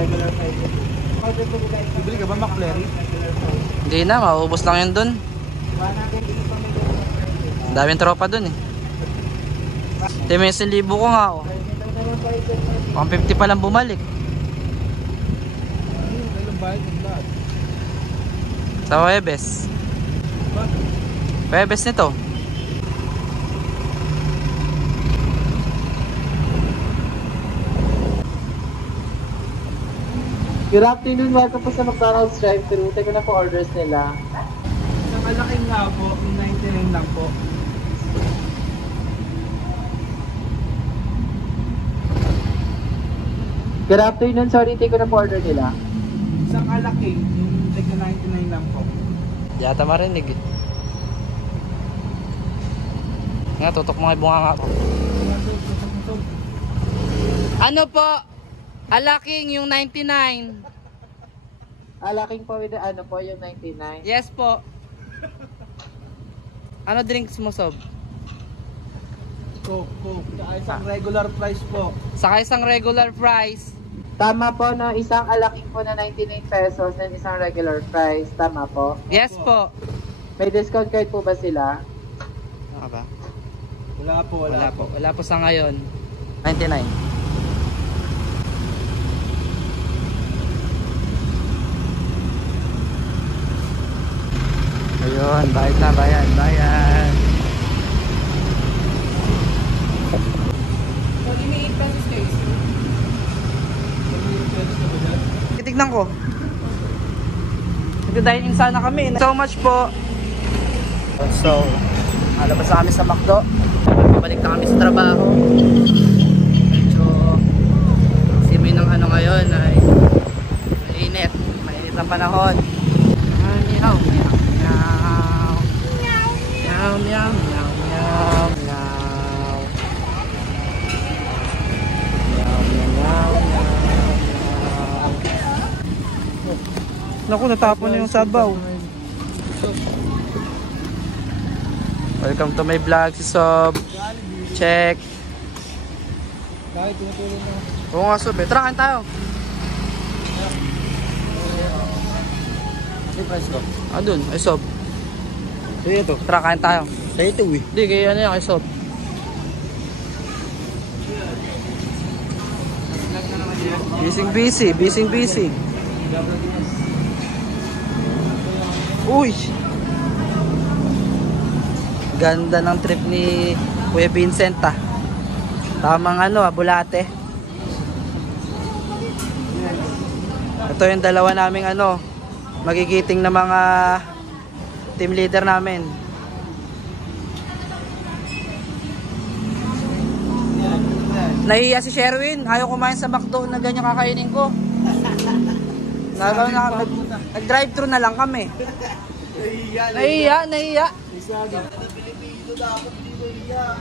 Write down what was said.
regular price. Bibili ka ba McFlurry? Hindi na, mauubos lang yun dun. Ang daming tropa dun eh. 10,000 ko nga oh. 150 pa lang bumalik. Kailang bayad ng lahat? Sa Huwebes. Huwebes nito. Good afternoon, welcome po sa McDonald's drive-thru. Teka na po orders nila. Isang malaking nga po, 99 lang po. Good afternoon, sorry, take ko na po order nila. Isang alaking, yung tig na 99 lang po. Di ata marinig eh. Nga, tutok mga bunga nga po. Ano po? Alaking yung 99. Alaking po with the, ano po, yung 99. Yes po. Ano drinks mo, Sob? Coke. Saka isang regular price po. Saka isang regular price. Tama po, no? Isang alaking po na 99 pesos and isang regular price. Tama po. Yes po. May discount card po ba sila? Ano ba? Wala po. Wala po sa ngayon. 99. Ayun, bayad na, bayad. Titignan ko. Nagda-dining sana kami. So much po. So, alabas na kami sa McDo. Pabalik na kami sa trabaho. Medyo simoy ng ano ngayon ay mainit. Mainit ang panahon. Meow, meow, meow. Meow, meow, meow, meow, meow. Naku, natapon na yung sabaw. Welcome to my vlog, si Sob. Check. Kahit tinutulong na. Oo nga, Sob. Tara, kain tayo. Ano price ko? Ah, dun. Ay, Sob. Sige ito. Tara, kain tayo. Sa ito eh. Hindi, kaya ano yan, kay Sob. Busy. Uy! Ganda ng trip ni Kuya Vincent ah. Tamang ano ah, bulate. Ito yung dalawa naming ano, magigiting na mga team leader namin. Nahiya si Sherwin, ayaw kumain sa McDo na ganyan kakainin ko. Nag-drive-thru na lang kami. Nahiya. Pilipino dapat dito iya.